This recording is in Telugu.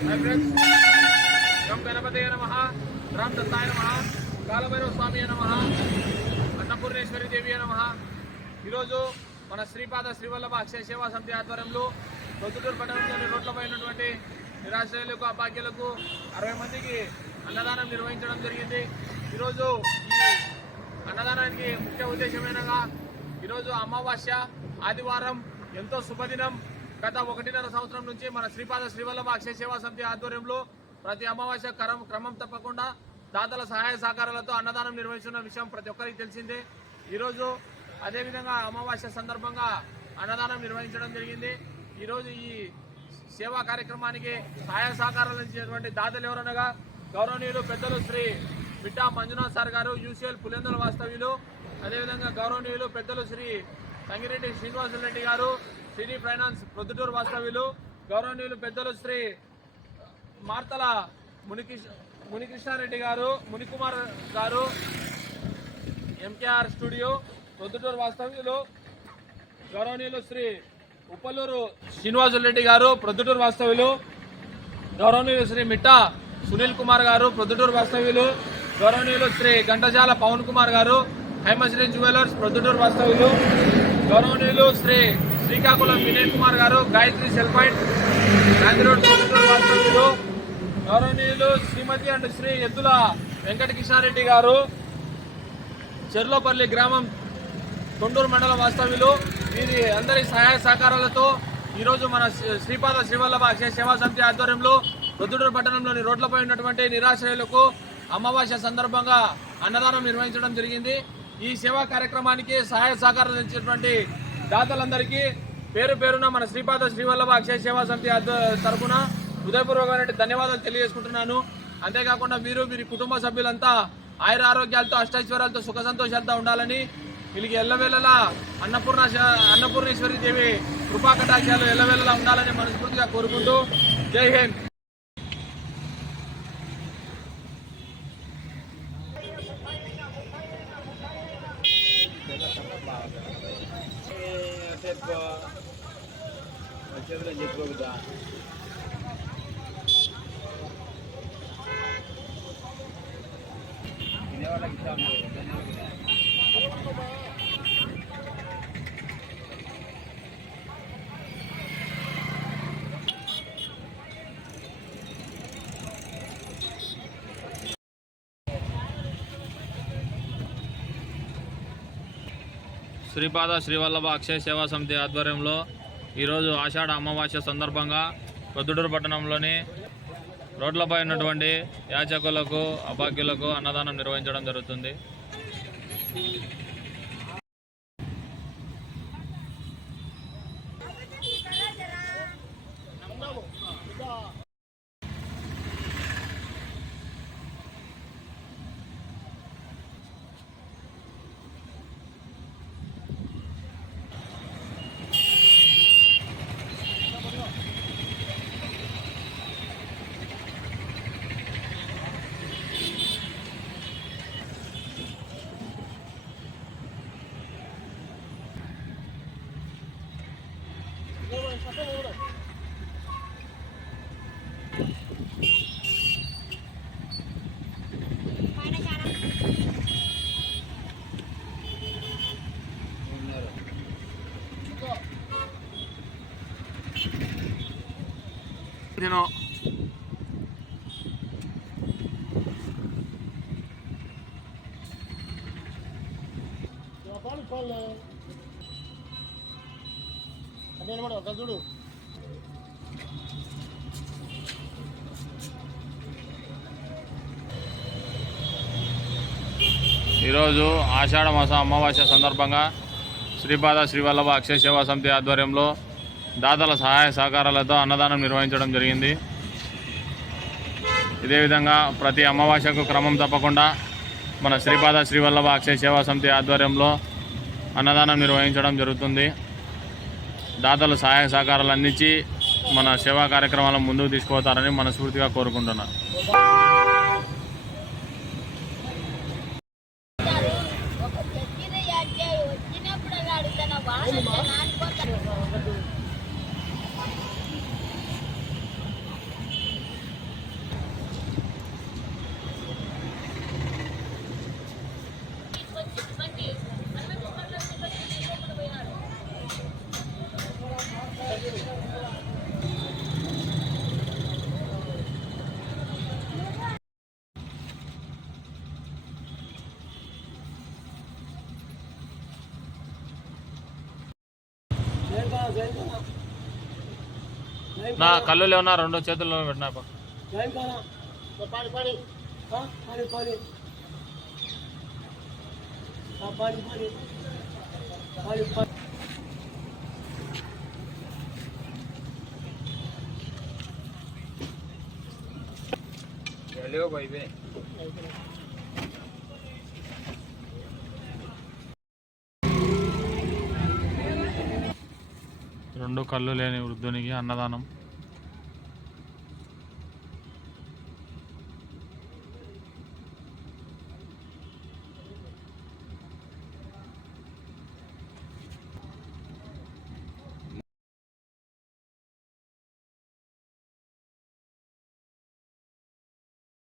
హాయ్ ఫ్రెండ్స్, గం గణపతయ నమః, రామ్ దత్తాయ నమః, కాలభైరవ స్వామి నమః, అన్నపూర్ణేశ్వరి దేవి నమః. ఈరోజు మన శ్రీపాద శ్రీవల్లభ అక్షయ సేవా సమితి ఆధ్వర్యంలో ప్రొద్దుటూరు పట్టణంలోని రోడ్లపై ఉన్నటువంటి నిరాశ్రయులకు అభాగ్యులకు 60 మందికి అన్నదానం నిర్వహించడం జరిగింది. ఈరోజు ఈ అన్నదానానికి ముఖ్య ఉద్దేశమేనగా ఈరోజు అమావాస్య ఆదివారం ఎంతో శుభదినం. గత 1.5 సంవత్సరం నుంచి మన శ్రీపాద శ్రీవల్లభ అక్షయ సేవా సమితి ఆధ్వర్యంలో ప్రతి అమావాస్య క్రమం తప్పకుండా దాతల సహాయ సహకారాలతో అన్నదానం నిర్వహిస్తున్న విషయం ప్రతి ఒక్కరికి తెలిసిందే. ఈరోజు అదేవిధంగా అమావాస్య సందర్భంగా అన్నదానం నిర్వహించడం జరిగింది. ఈరోజు ఈ సేవా కార్యక్రమానికి సహాయ సహకారాలు ఇచ్చినటువంటి దాతలు ఎవరనగా గౌరవనీయులు పెద్దలు శ్రీ బిట్టా మంజునాథ్ సార్ గారు, యూసీఎల్ పులివెందుల వాస్తవ్యులు. అదేవిధంగా గౌరవనీయులు పెద్దలు శ్రీ సంగిరెడ్డి శ్రీనివాసులరెడ్డి గారు, సిటీ ఫైనాన్స్ ప్రొద్దుటూరు వాస్తవ్యులు. గౌరవనీయులు పెద్దలు శ్రీ మార్తల మునికృష్ణారెడ్డి గారు, మునికుమార్ గారు, ఎంకేఆర్ స్టూడియో ప్రొద్దుటూరు వాస్తవ్యులు. గౌరవనీయులు శ్రీ ఉప్పలూరు శ్రీనివాసులరెడ్డి గారు, ప్రొద్దుటూరు వాస్తవ్యులు. గౌరవనీయులు శ్రీ మిట్టా సునీల్ కుమార్ గారు, ప్రొద్దుటూరు వాస్తవ్యులు. గౌరవనీయులు శ్రీ గంటజాల పవన్ కుమార్ గారు, హైమశ్రీ జ్యువెలర్స్ ప్రొద్దుటూరు వాస్తవ్యులు. గౌరవనీయులు శ్రీ శ్రీకాకుళం వినయ్ కుమార్ గారు, Gayatri cell point Gandhi road Proddatur వాస్తవ్యులు. గౌరవనీయులు శ్రీమతి అండ్ శ్రీ ఎద్దుల వెంకట కృష్ణారెడ్డి గారు, చెర్లోపల్లి గ్రామం తొండూరు మండలం వాస్తవ్యులు. వీరి అందరి సహాయ సహకారాలతో ఈరోజు మన శ్రీపాద శ్రీవల్లభ అక్షయ సేవా సమితి ఆధ్వర్యంలో ప్రొద్దుటూరు పట్టణంలోని రోడ్లపై ఉన్నటువంటి నిరాశ్రయులకు అమావాస్య సందర్భంగా అన్నదానం నిర్వహించడం జరిగింది. ఈ సేవా కార్యక్రమానికి సహాయ సహకారాలు ఇచ్చినటువంటి దాతలందరికీ పేరు పేరున మన శ్రీపాద శ్రీవల్లభ అక్షయ సేవా సమితి తరఫున హృదయపూర్వకమైన ధన్యవాదాలు తెలియజేసుకుంటున్నాను. అంతేకాకుండా వీరి కుటుంబ సభ్యులంతా ఆయుర ఆరోగ్యాలతో అష్టైశ్వర్యాలతో సుఖ సంతోషాలతో ఉండాలని, వీళ్ళకి ఎల్లవేళలా అన్నపూర్ణేశ్వరి దేవి కృపా కటాక్షాలు ఎల్లవేళలా ఉండాలని మనస్ఫూర్తిగా కోరుకుంటూ జై హింద్. శ్రీపాద శ్రీవల్లభ అక్షయ సేవా సమితి ఆధ్వర్యంలో ఈరోజు ఆషాఢ అమావాస్య సందర్భంగా ప్రొద్దుటూరు పట్టణంలోని రోడ్లపై ఉన్నటువంటి యాచకులకు అభాగ్యులకు అన్నదానం నిర్వహించడం జరుగుతుంది. నేను చూడు ఈరోజు ఆషాఢ మాస అమావాస్య సందర్భంగా శ్రీపాద శ్రీవల్లభ అక్షయ సేవా సమితి ఆధ్వర్యంలో దాతల సహాయ సహకారాలతో అన్నదానం నిర్వహించడం జరిగింది. ఇదే విధంగా ప్రతి అమావాస్యకు క్రమం తప్పకుండా మన శ్రీపాద శ్రీవల్లభ అక్షయ సేవా సమితి ఆధ్వర్యంలో అన్నదానం నిర్వహించడం జరుగుతుంది. దాతలు సహాయ సహకారాలు అందించి మన సేవా కార్యక్రమాలను ముందుకు తీసుకుపోతారని మనస్ఫూర్తిగా కోరుకుంటున్నాను. నా కళ్ళు లేవునా రెండు చేతుల్లో పెట్టినా రెండు కళ్ళు లేని వృద్ధునికి అన్నదానం.